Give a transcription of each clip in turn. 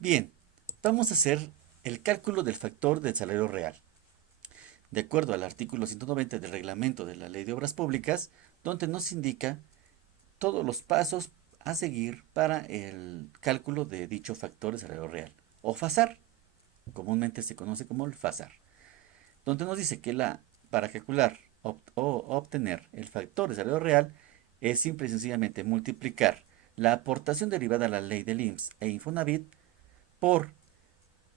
Bien, vamos a hacer el cálculo del factor del salario real, de acuerdo al artículo 190 del reglamento de la Ley de Obras Públicas, donde nos indica todos los pasos a seguir para el cálculo de dicho factor de salario real, o FASAR, comúnmente se conoce como el FASAR, donde nos dice que para calcular o obtener el factor de salario real es simple y sencillamente multiplicar la aportación derivada a la ley del IMSS e Infonavit por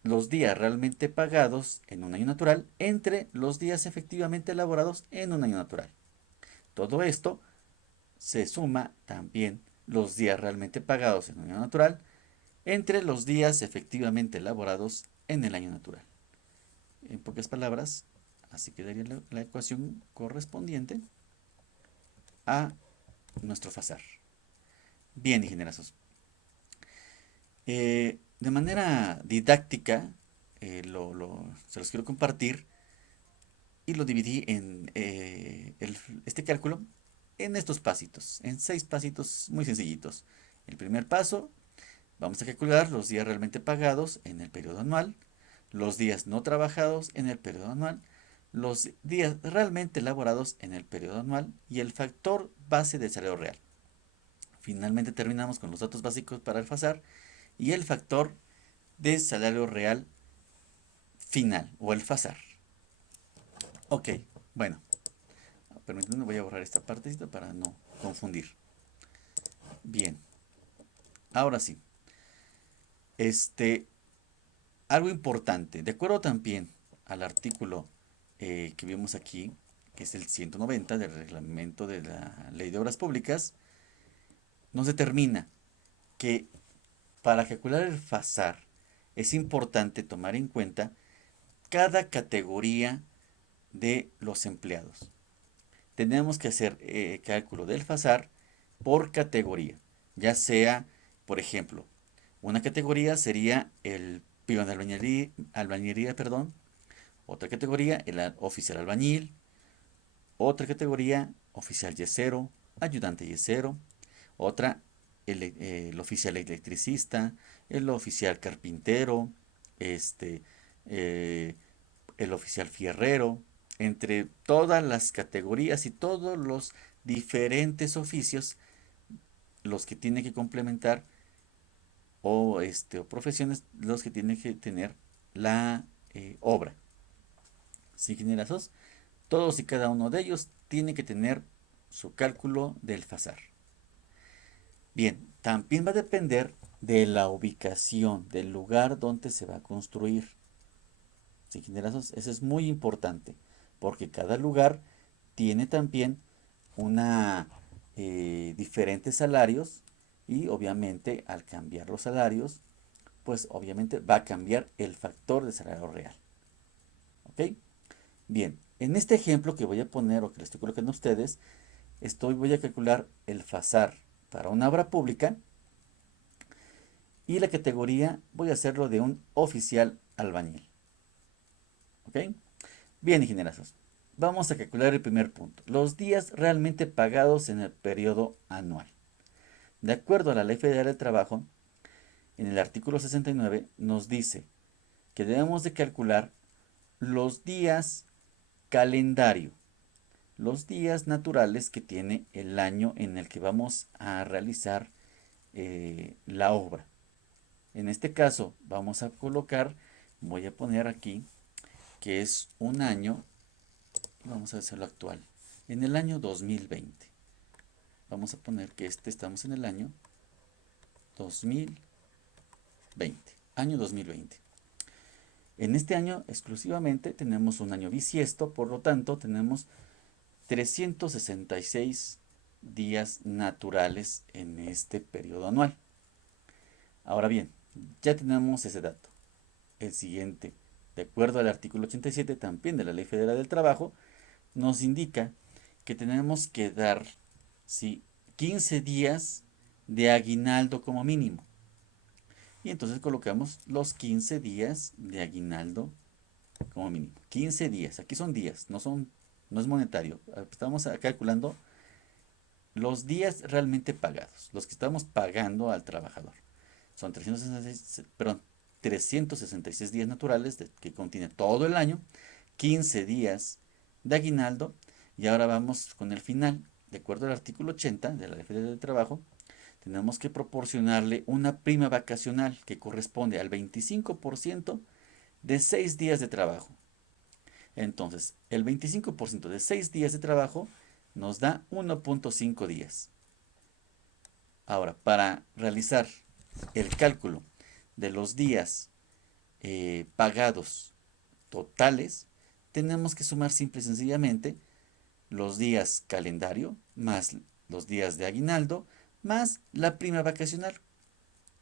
los días realmente pagados en un año natural entre los días efectivamente elaborados en un año natural. Todo esto se suma también los días realmente pagados en un año natural entre los días efectivamente elaborados en el año natural. En pocas palabras, así quedaría la ecuación correspondiente a nuestro FASAR. Bien, ingenierazos. De manera didáctica, se los quiero compartir y lo dividí en este cálculo en estos pasitos, en 6 pasitos muy sencillitos. El primer paso, vamos a calcular los días realmente pagados en el periodo anual, los días no trabajados en el periodo anual, los días realmente elaborados en el periodo anual y el factor base del salario real. Finalmente terminamos con los datos básicos para el FASAR y el factor de salario real final o el FASAR. Ok, bueno, permítanme, voy a borrar esta partecita para no confundir. Bien, ahora sí. Este, algo importante, de acuerdo también al artículo que vimos aquí, que es el 190 del reglamento de la Ley de Obras Públicas, nos determina que para calcular el FASAR es importante tomar en cuenta cada categoría de los empleados. Tenemos que hacer cálculo del FASAR por categoría, ya sea, por ejemplo, una categoría sería el peón de albañilería, perdón. Otra categoría, el oficial albañil. Otra categoría, oficial yesero, ayudante yesero. Otra, el oficial electricista, el oficial carpintero, este, eh, el oficial fierrero, entre todas las categorías y todos los diferentes oficios, los que tiene que complementar o profesiones, los que tienen que tener la obra. ¿Sí, ingenierazos? Todos y cada uno de ellos tiene que tener su cálculo del FASAR. Bien, también va a depender de la ubicación, del lugar donde se va a construir. ¿Sí, ingenierazos? Eso es muy importante, porque cada lugar tiene también una diferentes salarios y obviamente al cambiar los salarios, pues obviamente va a cambiar el factor de salario real. ¿Ok? Bien, en este ejemplo que voy a poner o que les estoy colocando a ustedes, voy a calcular el FASAR para una obra pública y la categoría voy a hacerlo de un oficial albañil. ¿Ok? Bien, ingenierazos. Vamos a calcular el primer punto. Los días realmente pagados en el periodo anual. De acuerdo a la Ley Federal del Trabajo, en el artículo 69 nos dice que debemos de calcular los días calendario, los días naturales que tiene el año en el que vamos a realizar la obra. En este caso vamos a colocar, voy a poner aquí que es un año, vamos a hacerlo actual, en el año 2020. Vamos a poner que estamos en el año 2020, año 2020. En este año exclusivamente tenemos un año bisiesto, por lo tanto tenemos 366 días naturales en este periodo anual. Ahora bien, ya tenemos ese dato. El siguiente, de acuerdo al artículo 87 también de la Ley Federal del Trabajo, nos indica que tenemos que dar, ¿sí?, 15 días de aguinaldo como mínimo. Y entonces colocamos los 15 días de aguinaldo como mínimo. 15 días, aquí son días, no es monetario. Estamos calculando los días realmente pagados, los que estamos pagando al trabajador. Son 366, perdón, 366 días naturales que contiene todo el año, 15 días de aguinaldo, y ahora vamos con el final. De acuerdo al artículo 80 de la Ley Federal del Trabajo, tenemos que proporcionarle una prima vacacional que corresponde al 25% de 6 días de trabajo. Entonces, el 25% de 6 días de trabajo nos da 1.5 días. Ahora, para realizar el cálculo de los días pagados totales, tenemos que sumar simple y sencillamente los días calendario más los días de aguinaldo más la prima vacacional,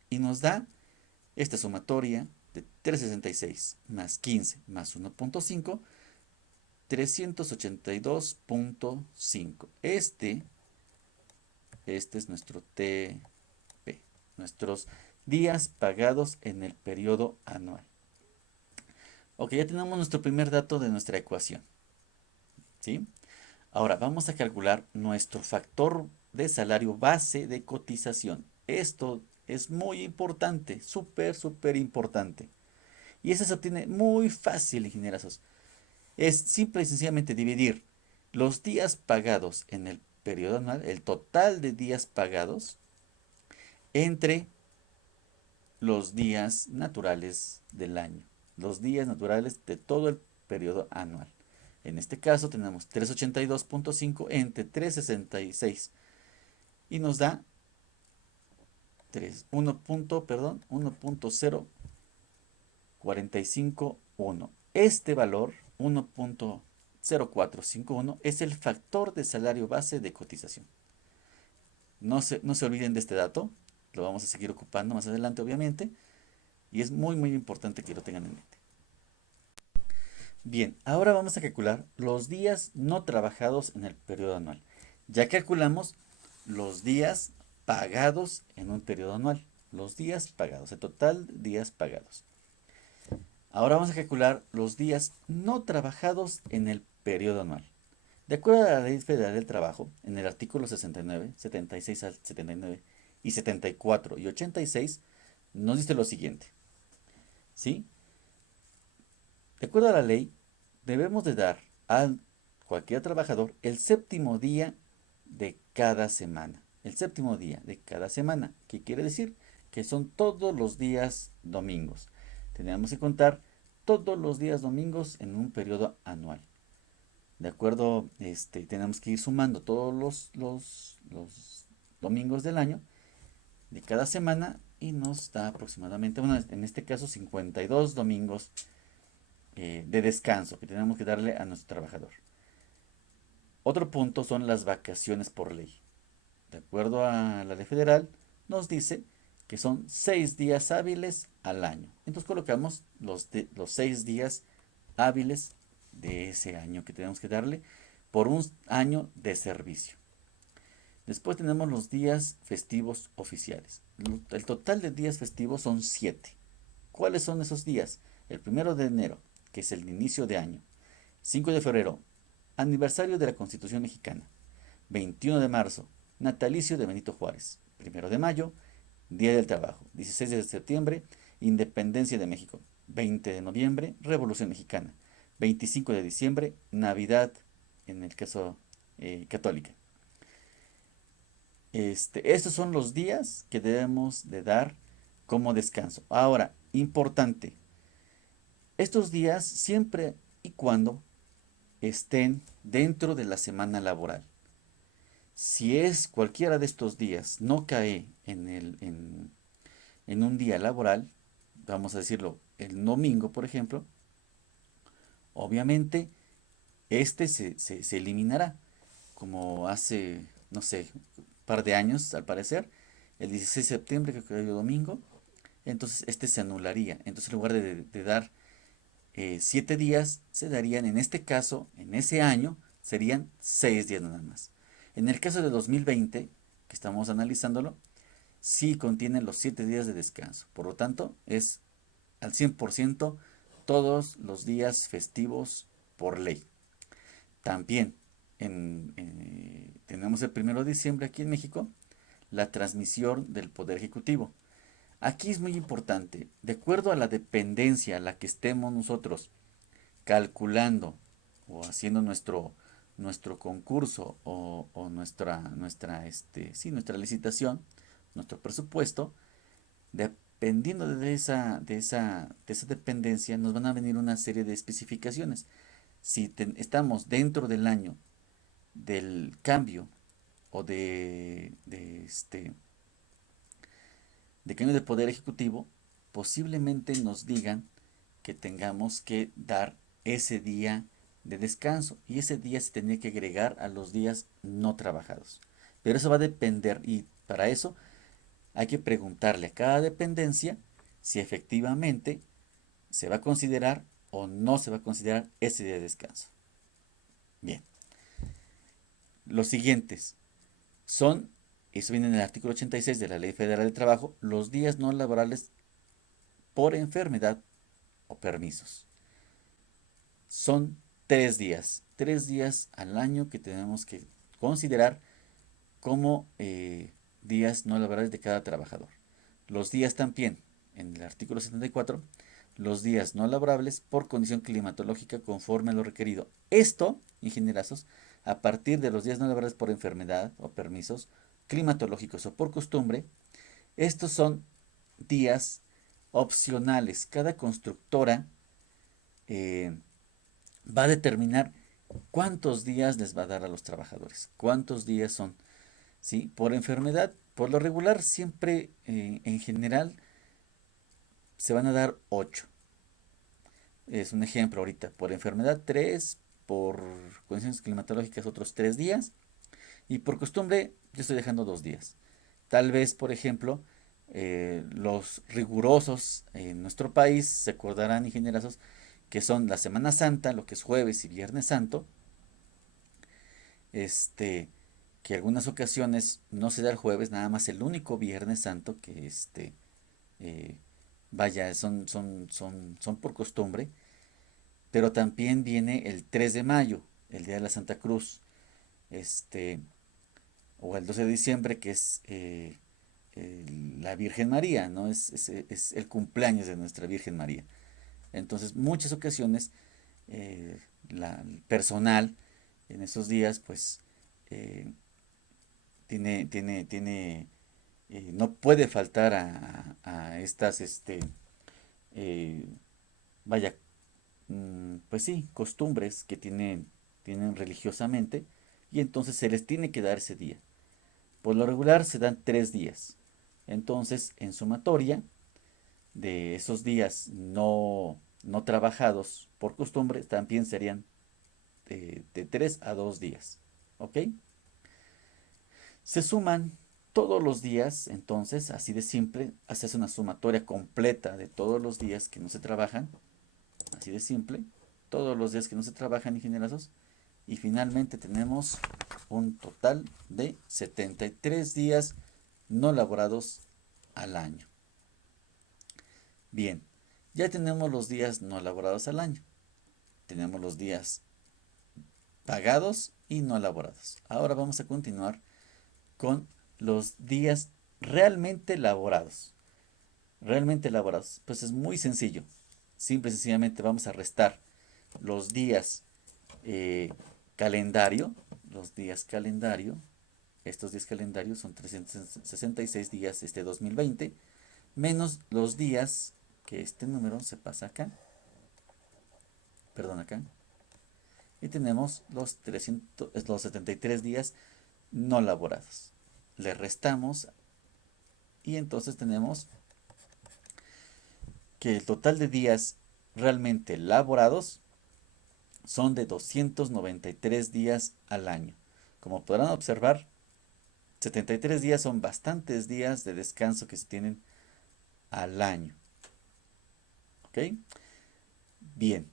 y nos da esta sumatoria de 366 más 15 más 1.5, 382.5. Este es nuestro TP, nuestros días pagados en el periodo anual. Ok, ya tenemos nuestro primer dato de nuestra ecuación, ¿sí? Ahora vamos a calcular nuestro factor de salario base de cotización. Esto es muy importante, súper importante. Y eso se obtiene muy fácil, ingenierazos. Es simple y sencillamente dividir los días pagados en el periodo anual, el total de días pagados, entre los días naturales del año, los días naturales de todo el periodo anual. En este caso tenemos 382.5 entre 366 y nos da 1.0451. Este valor 1.0451 es el factor de salario base de cotización. No se olviden de este dato, lo vamos a seguir ocupando más adelante obviamente, y es muy importante que lo tengan en mente. Bien, ahora vamos a calcular los días no trabajados en el periodo anual. Ya calculamos los días pagados en un periodo anual. Los días pagados, el total de días pagados. Ahora vamos a calcular los días no trabajados en el periodo anual. De acuerdo a la Ley Federal del Trabajo, en el artículo 69, 76 al 79 y 74 y 86, nos dice lo siguiente. ¿Sí? De acuerdo a la ley, debemos de dar a cualquier trabajador el séptimo día de cada semana. El séptimo día de cada semana, ¿qué quiere decir? Que son todos los días domingos. Tenemos que contar todos los días domingos en un periodo anual. De acuerdo, tenemos que ir sumando todos los domingos del año, de cada semana, y nos da aproximadamente, bueno, en este caso 52 domingos de descanso que tenemos que darle a nuestro trabajador. Otro punto son las vacaciones por ley. De acuerdo a la ley federal, nos dice que son 6 días hábiles al año. Entonces colocamos los 6 días hábiles de ese año que tenemos que darle por un año de servicio. Después tenemos los días festivos oficiales. El total de días festivos son 7. ¿Cuáles son esos días? El 1 de enero, que es el inicio de año. 5 de febrero, aniversario de la Constitución Mexicana. 21 de marzo, natalicio de Benito Juárez. 1 de mayo, Día del Trabajo. 16 de septiembre, Independencia de México. 20 de noviembre, Revolución Mexicana. 25 de diciembre, Navidad, en el caso católica. Estos son los días que debemos de dar como descanso. Ahora, importante, estos días siempre y cuando estén dentro de la semana laboral. Si es cualquiera de estos días, no cae en un día laboral, vamos a decirlo, el domingo, por ejemplo, obviamente se eliminará, como hace, no sé, un par de años, al parecer, el 16 de septiembre, que cayó domingo, entonces se anularía. Entonces en lugar de dar 7 días, se darían en este caso, en ese año, serían 6 días nada más. En el caso de 2020, que estamos analizándolo, sí contiene los 7 días de descanso. Por lo tanto, es al 100% todos los días festivos por ley. También tenemos el 1 de diciembre aquí en México la transmisión del Poder Ejecutivo. Aquí es muy importante, de acuerdo a la dependencia a la que estemos nosotros calculando o haciendo nuestro concurso o nuestra licitación, nuestro presupuesto, dependiendo de esa dependencia, nos van a venir una serie de especificaciones. Si estamos dentro del año del cambio o de cambio de poder ejecutivo, posiblemente nos digan que tengamos que dar ese día de descanso y ese día se tendría que agregar a los días no trabajados. Pero eso va a depender y para eso hay que preguntarle a cada dependencia si efectivamente se va a considerar o no se va a considerar ese día de descanso. Bien, los siguientes son, eso viene en el artículo 86 de la Ley Federal del Trabajo, los días no laborales por enfermedad o permisos. Son 3 días al año que tenemos que considerar como días no laborales de cada trabajador. Los días también, en el artículo 74, los días no laborables por condición climatológica conforme a lo requerido. Esto, ingenierazos, a partir de los días no laborables por enfermedad o permisos climatológicos o por costumbre, estos son días opcionales. Cada constructora eh, va a determinar cuántos días les va a dar a los trabajadores, cuántos días son, ¿sí? Por enfermedad, por lo regular, siempre en general se van a dar 8. Es un ejemplo ahorita, por enfermedad 3, por condiciones climatológicas otros 3 días y por costumbre yo estoy dejando 2 días. Tal vez, por ejemplo, los rigurosos en nuestro país se acordarán, ingenierazos, que son la Semana Santa, lo que es jueves y viernes santo, este, que algunas ocasiones no se da el jueves, nada más el único viernes santo que eh, vaya, son por costumbre, pero también viene el 3 de mayo, el Día de la Santa Cruz, este, o el 12 de diciembre, que es la Virgen María, ¿no? Es el cumpleaños de nuestra Virgen María. Entonces, muchas ocasiones, el personal en esos días, pues, eh, no puede faltar a estas, eh, vaya, pues sí, costumbres que tienen religiosamente, y entonces se les tiene que dar ese día. Por lo regular se dan 3 días. Entonces, en sumatoria de esos días no trabajados por costumbre, también serían de 3 a 2 días. ¿Ok? Se suman todos los días, entonces, así de simple, haces una sumatoria completa de todos los días que no se trabajan, así de simple, todos los días que no se trabajan, ingenierazos, y finalmente tenemos un total de 73 días no laborados al año. Bien, ya tenemos los días no laborados al año. Tenemos los días pagados y no laborados. Ahora vamos a continuar con los días realmente laborados. Realmente laborados. Pues es muy sencillo. Simple y sencillamente vamos a restar los días eh, calendario. Los días calendario. Estos días calendarios son 366 días este 2020. Menos los días que este número se pasa acá. Perdón, acá. Y tenemos los 73 días no laborados. Le restamos y entonces tenemos que el total de días realmente laborados son de 293 días al año. Como podrán observar, 73 días son bastantes días de descanso que se tienen al año. ¿Ok? Bien,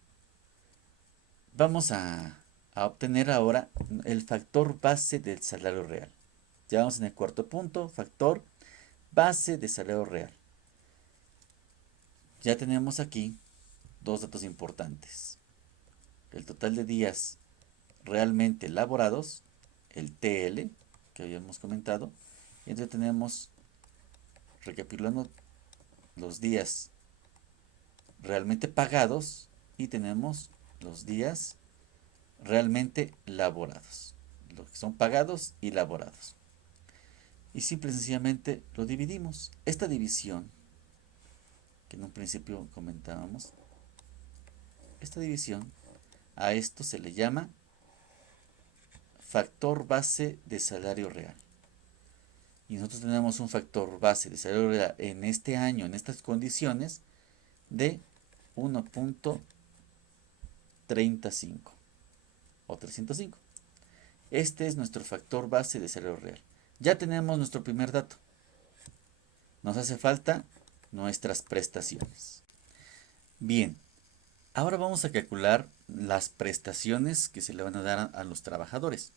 vamos a obtener ahora el factor base del salario real. Ya vamos en el cuarto punto, factor base de salario real. Ya tenemos aquí dos datos importantes. El total de días realmente laborados, el TL, que habíamos comentado. Y entonces tenemos, recapitulando, los días realmente pagados y tenemos los días realmente laborados. Los que son pagados y laborados. Y simple y sencillamente lo dividimos. Esta división, que en un principio comentábamos, esta división, a esto se le llama factor base de salario real. Y nosotros tenemos un factor base de salario real en este año, en estas condiciones, de 1.35 o 305. Este es nuestro factor base de salario real. Ya tenemos nuestro primer dato. Nos hace falta nuestras prestaciones. Bien, ahora vamos a calcular las prestaciones que se le van a dar a los trabajadores.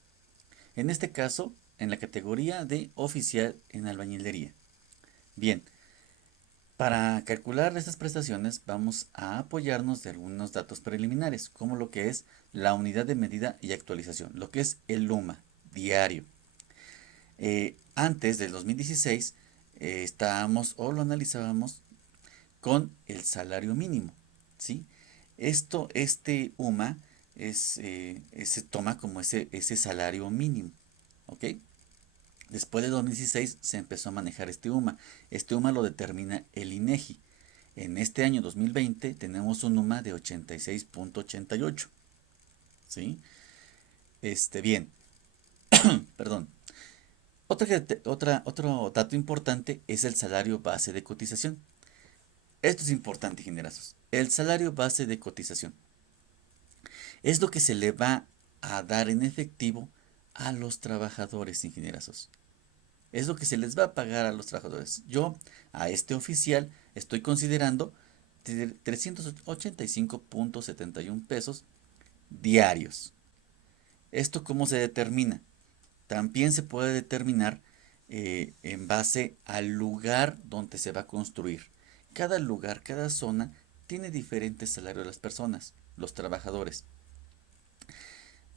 En este caso, en la categoría de oficial en albañilería. Bien, para calcular estas prestaciones vamos a apoyarnos de algunos datos preliminares, como lo que es la unidad de medida y actualización, lo que es el UMA diario. Antes del 2016 estábamos o lo analizábamos con el salario mínimo, ¿sí? Este UMA se toma como ese salario mínimo, ¿ok? Después de 2016 se empezó a manejar este UMA. Este UMA lo determina el INEGI. En este año 2020 tenemos un UMA de 86.88, ¿sí? Bien, perdón. Otro dato importante es el salario base de cotización. Esto es importante, ingenierazos. El salario base de cotización es lo que se le va a dar en efectivo a los trabajadores, ingenierazos. Es lo que se les va a pagar a los trabajadores. Yo a este oficial estoy considerando 385.71 pesos diarios. ¿Esto cómo se determina? También se puede determinar en base al lugar donde se va a construir. Cada lugar, cada zona tiene diferentes salarios de las personas, los trabajadores.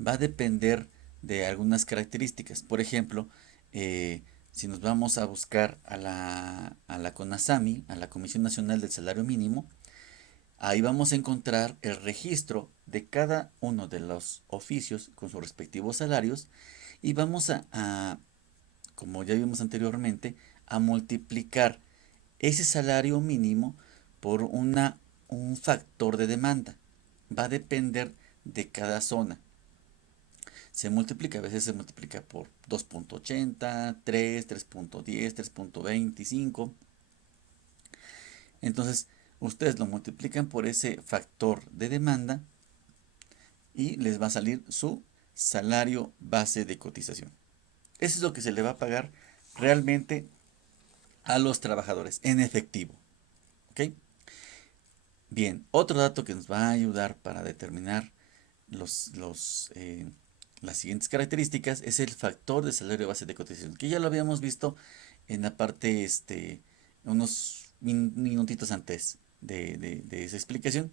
Va a depender de algunas características. Por ejemplo, si nos vamos a buscar a la CONASAMI, a la Comisión Nacional del Salario Mínimo, ahí vamos a encontrar el registro de cada uno de los oficios con sus respectivos salarios y vamos como ya vimos anteriormente, a multiplicar ese salario mínimo por un factor de demanda. Va a depender de cada zona. Se multiplica, a veces se multiplica por 2.80, 3, 3.10, 3.25. Entonces, ustedes lo multiplican por ese factor de demanda y les va a salir su salario base de cotización. Eso es lo que se le va a pagar realmente a los trabajadores en efectivo. ¿Ok? Bien, otro dato que nos va a ayudar para determinar las siguientes características es el factor de salario base de cotización, que ya lo habíamos visto en la parte, unos minutitos antes de esa explicación,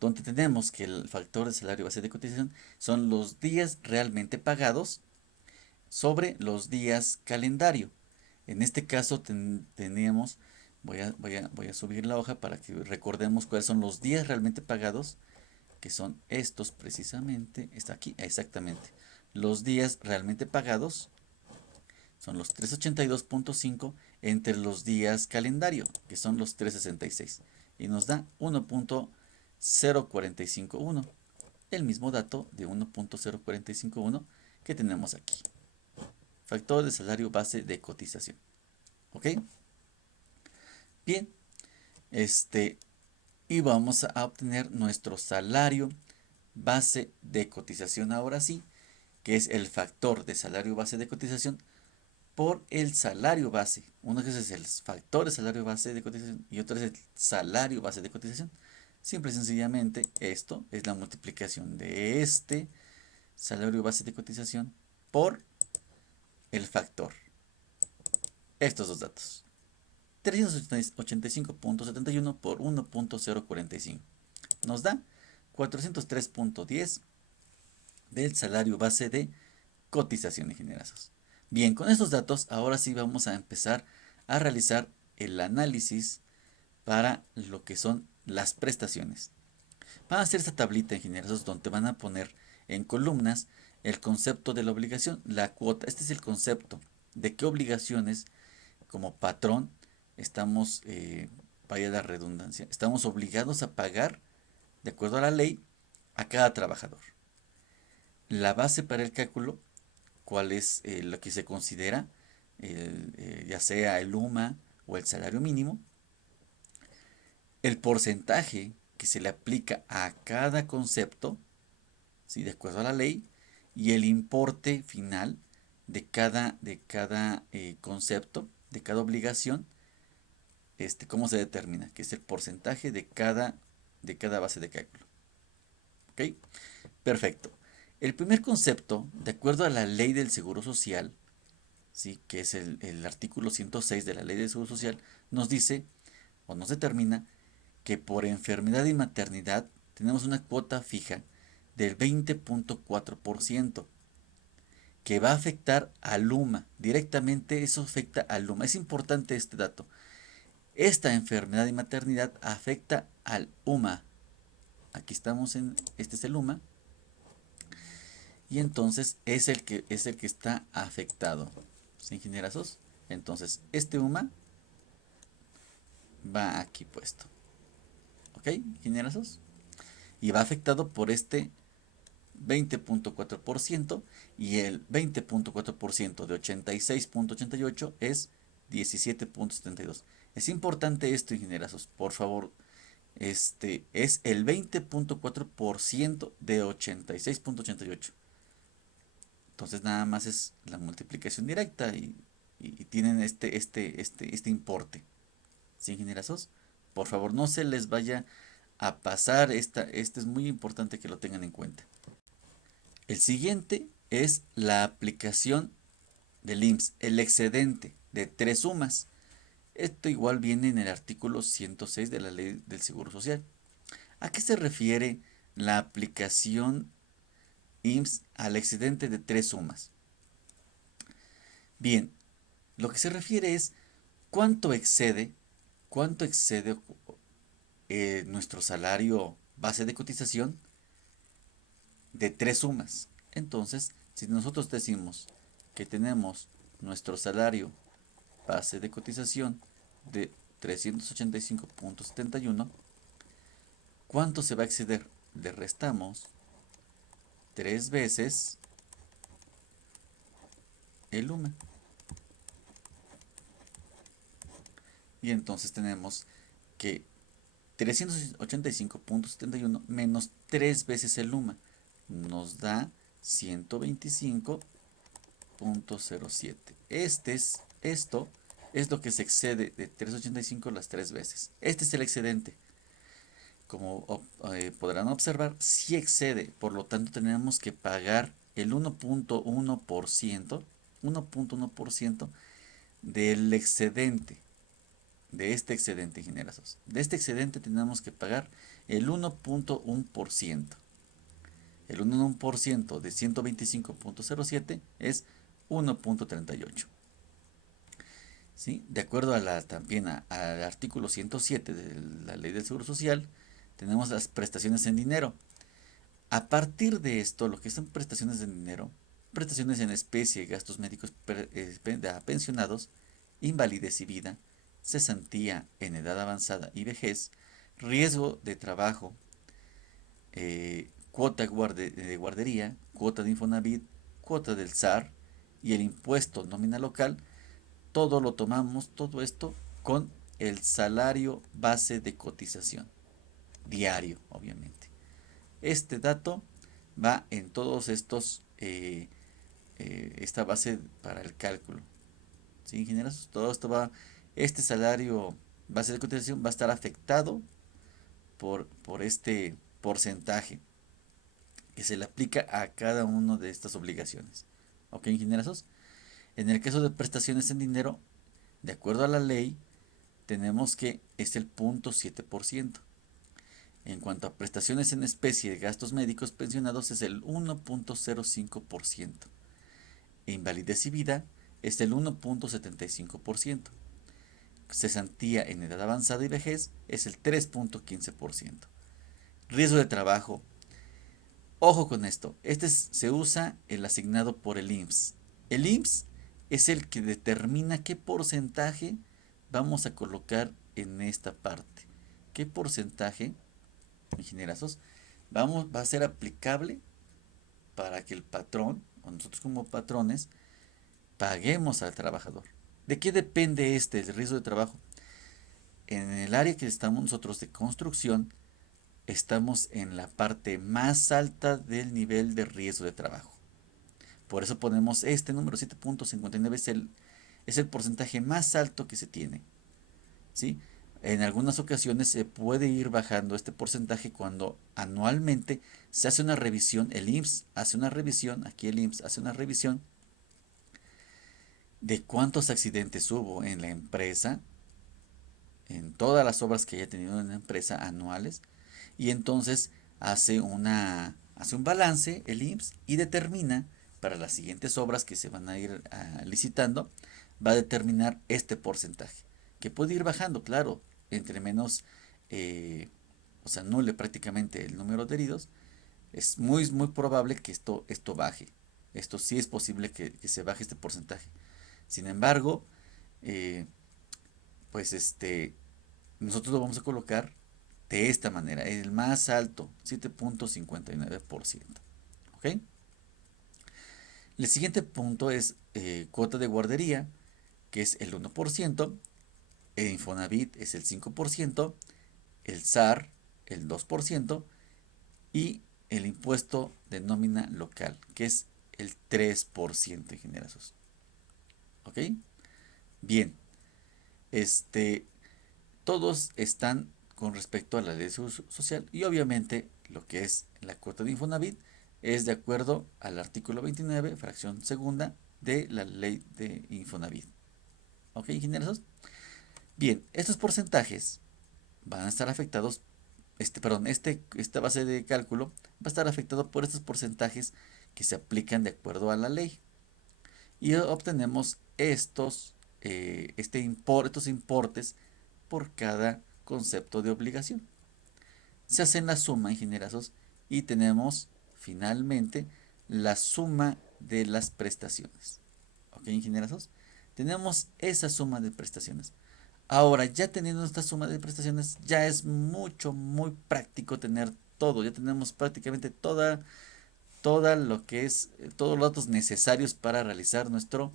donde tenemos que el factor de salario base de cotización son los días realmente pagados sobre los días calendario. En este caso teníamos, voy a subir la hoja para que recordemos cuáles son los días realmente pagados, que son estos precisamente, está aquí, exactamente. Los días realmente pagados son los 382.5 entre los días calendario, que son los 366, y nos da 1.0451, el mismo dato de 1.0451 que tenemos aquí. Factor de salario base de cotización. ¿Ok? Bien, y vamos a obtener nuestro salario base de cotización ahora sí, que es el factor de salario base de cotización por el salario base. Uno que es el factor de salario base de cotización y otro es el salario base de cotización. Simple y sencillamente esto es la multiplicación de este salario base de cotización por el factor. Estos dos datos. 385.71 por 1.045 nos da 403.10 del salario base de cotización, ingenierazos. Bien, con estos datos ahora sí vamos a empezar a realizar el análisis para lo que son las prestaciones. Van a hacer esta tablita, ingenieros, donde van a poner en columnas el concepto de la obligación, la cuota. Este es el concepto de qué obligaciones como patrón estamos, vaya la redundancia, estamos obligados a pagar de acuerdo a la ley a cada trabajador. La base para el cálculo, cuál es lo que se considera, ya sea el UMA o el salario mínimo, el porcentaje que se le aplica a cada concepto, ¿sí? De acuerdo a la ley, y el importe final de cada concepto, de cada obligación, cómo se determina, que es el porcentaje de cada base de cálculo. ¿Ok? Perfecto. El primer concepto, de acuerdo a la ley del Seguro Social, ¿sí? Que es el artículo 106 de la ley del Seguro Social, nos dice o nos determina que por enfermedad y maternidad tenemos una cuota fija del 20.4% que va a afectar al UMA. Directamente eso afecta al UMA. Es importante este dato. Esta enfermedad y maternidad afecta al UMA. Aquí estamos este es el UMA. Y entonces es el que está afectado. ¿Sí, ingenierazos? Entonces, este UMA va aquí puesto. ¿Ok, ingenierazos? Y va afectado por este 20.4% y el 20.4% de 86.88 es 17.72. Es importante esto, ingenierazos, por favor. Es el 20.4% de 86.88. Entonces nada más es la multiplicación directa y tienen este importe. ¿Sí, ingenierazos? Por favor, no se les vaya a pasar este es muy importante que lo tengan en cuenta. El siguiente es la aplicación del IMSS, el excedente de 3 sumas. Esto igual viene en el artículo 106 de la Ley del Seguro Social. ¿A qué se refiere la aplicación IMSS al excedente de 3 sumas? Bien, lo que se refiere es cuánto excede, cuánto excede nuestro salario base de cotización de 3 sumas. Entonces, si nosotros decimos que tenemos nuestro salario base de cotización de 385.71, ¿cuánto se va a exceder? Le restamos 3 veces el UMA. Y entonces tenemos que 385.71 menos 3 veces el UMA nos da 125.07. Esto es lo que se excede de 385 las 3 veces. Este es el excedente. Como podrán observar, sí excede, por lo tanto tenemos que pagar el 1.1% del excedente, de este excedente, ingenieros. De este excedente tenemos que pagar el 1.1%. El 1% de 125.07 es 1.38. ¿Sí? De acuerdo también al artículo 107 de la Ley del Seguro Social, tenemos las prestaciones en dinero. A partir de esto, lo que son prestaciones en dinero, prestaciones en especie, gastos médicos a pensionados, invalidez y vida, cesantía en edad avanzada y vejez, riesgo de trabajo, cuota de guardería, cuota de Infonavit, cuota del SAR y el impuesto nómina local, todo lo tomamos, todo esto con el salario base de cotización, diario, obviamente. Este dato va en todos esta base para el cálculo. ¿Sí, ingenieros? Todo esto este salario base de cotización va a estar afectado por este porcentaje que se le aplica a cada una de estas obligaciones. ¿Ok, ingenieros? En el caso de prestaciones en dinero, de acuerdo a la ley, tenemos que es el 0.7%. En cuanto a prestaciones en especie de gastos médicos pensionados es el 1.05%. E invalidez y vida es el 1.75%. cesantía en edad avanzada y vejez es el 3.15%. Riesgo de trabajo. Ojo con esto. Se usa el asignado por el IMSS. El IMSS es el que determina qué porcentaje vamos a colocar en esta parte. ¿Qué porcentaje, ingenierazos, va a ser aplicable para que el patrón, o nosotros como patrones, paguemos al trabajador? ¿De qué depende el riesgo de trabajo? En el área que estamos nosotros de construcción, estamos en la parte más alta del nivel de riesgo de trabajo. Por eso ponemos este número 7.59, es el porcentaje más alto que se tiene. ¿Sí? En algunas ocasiones se puede ir bajando este porcentaje cuando anualmente se hace una revisión, el IMSS hace una revisión, aquí el IMSS hace una revisión de cuántos accidentes hubo en la empresa, en todas las obras que haya tenido en la empresa anuales, y entonces hace un balance el IMSS y determina para las siguientes obras que se van a ir licitando, va a determinar este porcentaje, que puede ir bajando, claro, entre menos, o sea, anule prácticamente el número de heridos, es muy probable que esto baje. Esto sí es posible que se baje este porcentaje. Sin embargo, eh, pues nosotros lo vamos a colocar de esta manera, el más alto, 7.59%. ¿Ok? El siguiente punto es cuota de guardería, que es el 1%, el Infonavit es el 5%, el SAR el 2% y el impuesto de nómina local, que es el 3% en generazos. ¿Ok? Bien, este, todos están con respecto a la ley de seguro social y obviamente lo que es la cuota de Infonavit es de acuerdo al artículo 29, fracción segunda de la ley de Infonavit. ¿Ok, ingenieros? Bien, estos porcentajes van a estar afectados, esta base de cálculo va a estar afectado por estos porcentajes que se aplican de acuerdo a la ley. Y obtenemos estos importes por cada concepto de obligación. Se hacen la suma, ingenierazos, y tenemos finalmente la suma de las prestaciones. ¿Ok, ingenierazos? Tenemos esa suma de prestaciones. Ahora, ya teniendo esta suma de prestaciones, ya es muy práctico tener todo. Ya tenemos prácticamente toda lo que es, todos los datos necesarios para realizar nuestro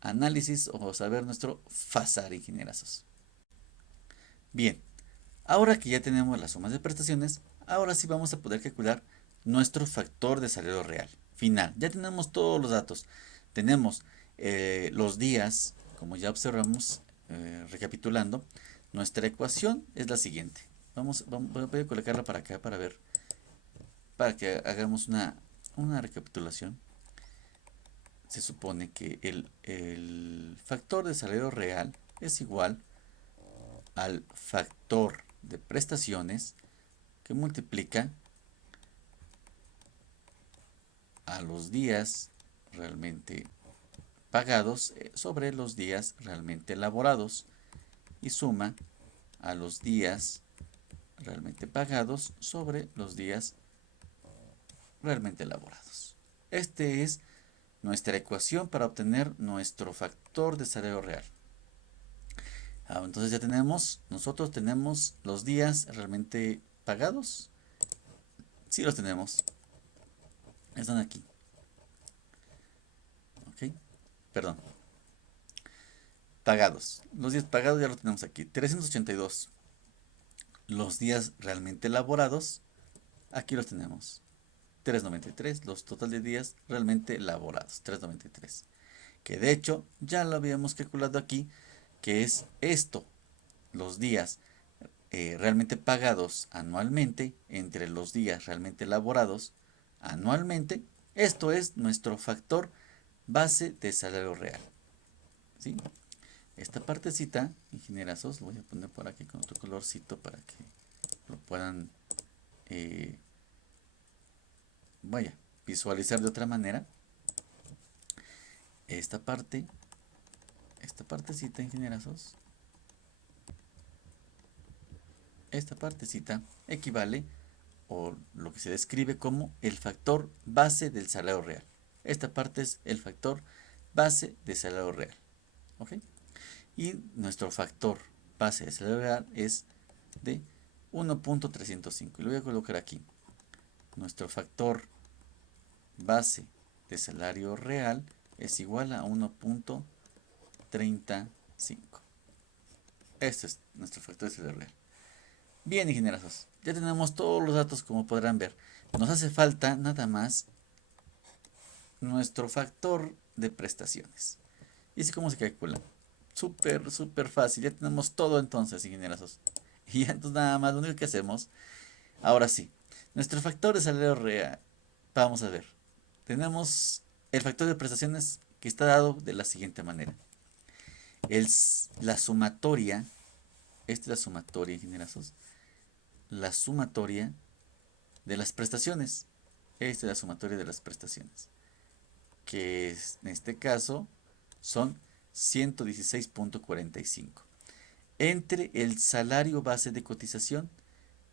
análisis o saber nuestro FASAR, ingenierazos. Bien, ahora que ya tenemos las sumas de prestaciones, ahora sí vamos a poder calcular nuestro factor de salario real final. Ya tenemos todos los datos. Tenemos los días, como ya observamos, recapitulando, nuestra ecuación es la siguiente. Voy a colocarla para acá para ver, para que hagamos una recapitulación. Se supone que el factor de salario real es igual al factor de prestaciones que multiplica a los días realmente pagados sobre los días realmente elaborados y suma a los días realmente pagados sobre los días realmente elaborados. Este es nuestra ecuación para obtener nuestro factor de salario real. Entonces nosotros tenemos los días realmente pagados. Sí los tenemos. Están aquí. ¿Ok? Perdón. Pagados. Los días pagados ya lo tenemos aquí. 382. Los días realmente elaborados, aquí los tenemos. 393. Los total de días realmente elaborados. 393. Que de hecho ya lo habíamos calculado aquí, que es esto. Los días realmente pagados anualmente entre los días realmente elaborados anualmente. Esto es nuestro factor base de salario real. ¿Sí? Esta partecita, ingenierazos, lo voy a poner por aquí con otro colorcito para que lo puedan eh, vaya, visualizar de otra manera. Esta partecita, ingenierazos, esta partecita equivale o lo que se describe como el factor base del salario real. Esta parte es el factor base del salario real. ¿Ok? Y nuestro factor base del salario real es de 1.305. Y lo voy a colocar aquí. Nuestro factor base de salario real es igual a 1.35. Este es nuestro factor de salario real. Bien, ingenieros, ya tenemos todos los datos como podrán ver. Nos hace falta nada más nuestro factor de prestaciones. ¿Y así cómo se calcula? Súper, súper fácil. Ya tenemos todo entonces, ingenieros. Y ya entonces nada más, lo único que hacemos, ahora sí, nuestro factor de salario real. Vamos a ver. Tenemos el factor de prestaciones que está dado de la siguiente manera. La sumatoria, esta es la sumatoria, ingenieros. La sumatoria de las prestaciones. Esta es la sumatoria de las prestaciones. Que en este caso son 116.45. Entre el salario base de cotización,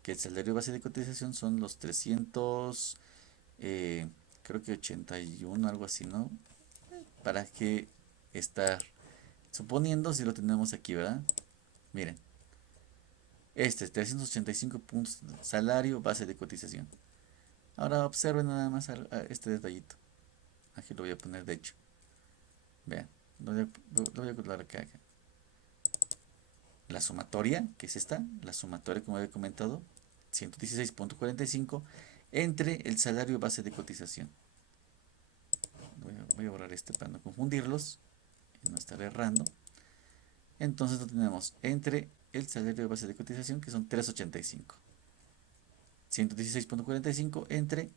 que el salario base de cotización son los 300, creo que 81, algo así, ¿no? Para que estar suponiendo si lo tenemos aquí, ¿verdad? Miren, este es 385 puntos salario base de cotización. Ahora observen nada más este detallito. Aquí lo voy a poner de hecho. Vean, lo voy a colocar acá. La sumatoria, que es esta, la sumatoria como había comentado, 116.45 entre el salario base de cotización. Voy a borrar este para no confundirlos y no estar errando. Entonces lo tenemos entre el salario base de cotización, que son 385. 116.45 entre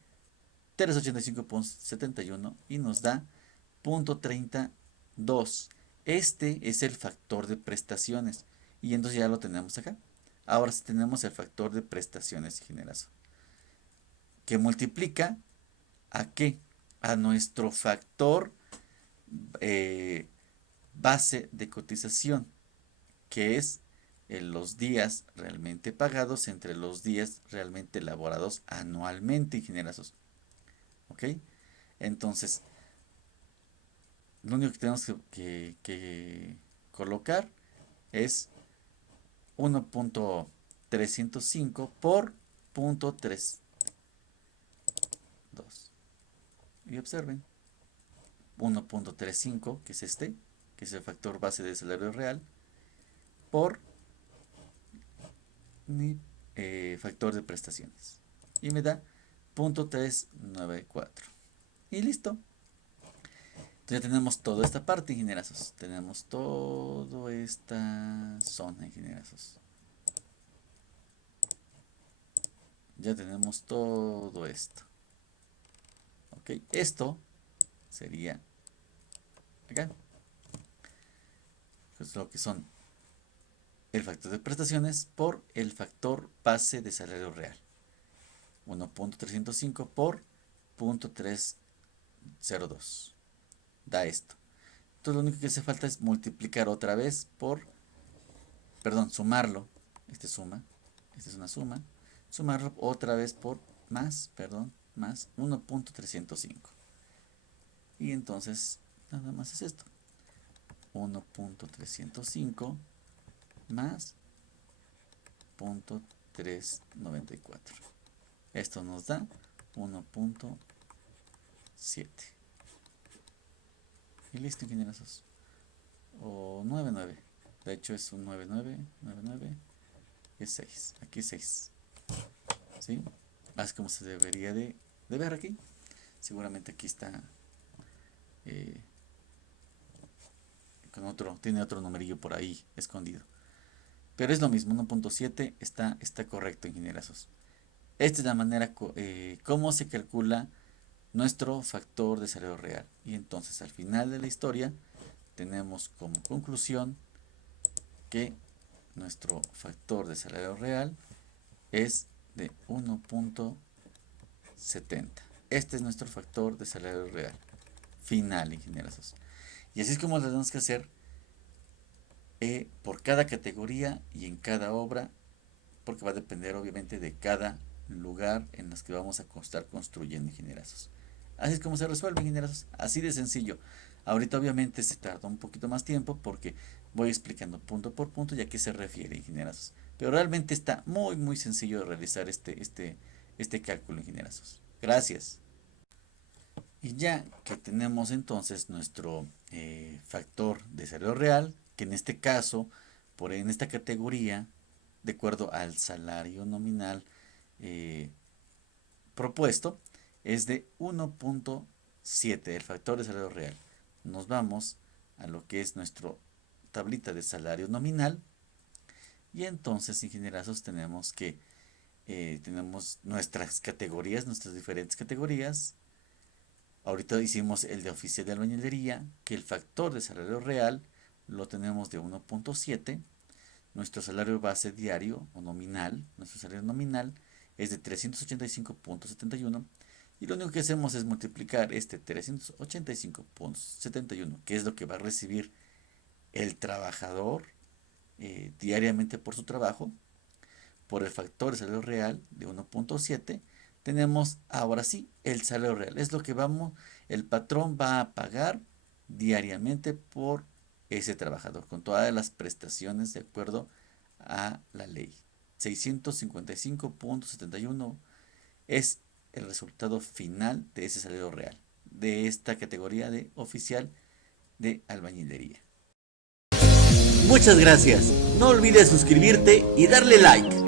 385.71 y nos da 0.32. Este es el factor de prestaciones. Y entonces ya lo tenemos acá. Ahora sí tenemos el factor de prestaciones y generación. Que multiplica ¿a qué? A nuestro factor base de cotización. Que es los días realmente pagados entre los días realmente elaborados anualmente, ingenieros. ¿Ok? Entonces, lo único que tenemos que colocar es 1.305 por 0.32. Y observen, 1.35, que es este, que es el factor base del salario real, por mi factor de prestaciones. Y me da 0.394. Y listo. Entonces ya tenemos toda esta parte, ingenierazos. Tenemos toda esta zona, ingenierazos. Ya tenemos todo esto. Ok, esto sería acá. Pues lo que son el factor de prestaciones por el factor base de salario real. 1.305 por 0.302. Da esto. Entonces lo único que hace falta es multiplicar otra vez por, perdón, sumarlo. Este suma, esta es una suma. Sumarlo otra vez por más, perdón, más 1.305. Y entonces nada más es esto. 1.305 más 0.394. Esto nos da 1.7. Y listo, ingenieros. O 99. De hecho es un 99, 99 es 6. Aquí es 6. ¿Sí? Así como se debería de ver aquí. Seguramente aquí está tiene otro numerillo por ahí escondido. Pero es lo mismo, 1.7 está correcto, ingenierazos. Esta es la manera cómo se calcula nuestro factor de salario real. Y entonces al final de la historia tenemos como conclusión que nuestro factor de salario real es de 1.70. Este es nuestro factor de salario real final, ingenierazos. Y así es como lo tenemos que hacer por cada categoría y en cada obra porque va a depender obviamente de cada lugar en los que vamos a estar construyendo ingenierazos. Así es como se resuelve ingenierazos, así de sencillo. Ahorita obviamente se tarda un poquito más tiempo porque voy explicando punto por punto y a qué se refiere ingenierazos. Pero realmente está muy sencillo de realizar este cálculo ingenierazos. Gracias. Y ya que tenemos entonces nuestro factor de salario real, que en este caso, en esta categoría, de acuerdo al salario nominal eh, propuesto, es de 1.7, el factor de salario real. Nos vamos a lo que es nuestra tablita de salario nominal y entonces, ingenierazos, tenemos nuestras categorías, nuestras diferentes categorías. Ahorita hicimos el de oficial de albañilería, que el factor de salario real lo tenemos de 1.7. Nuestro salario base diario o nominal, nuestro salario nominal es de 385.71. Y lo único que hacemos es multiplicar este 385.71, que es lo que va a recibir el trabajador diariamente por su trabajo, por el factor de salario real de 1.7. Tenemos ahora sí el salario real. Es lo que el patrón va a pagar diariamente por ese trabajador, con todas las prestaciones de acuerdo a la ley. 655.71 es el resultado final de ese salario real, de esta categoría de oficial de albañilería. Muchas gracias. No olvides suscribirte y darle like.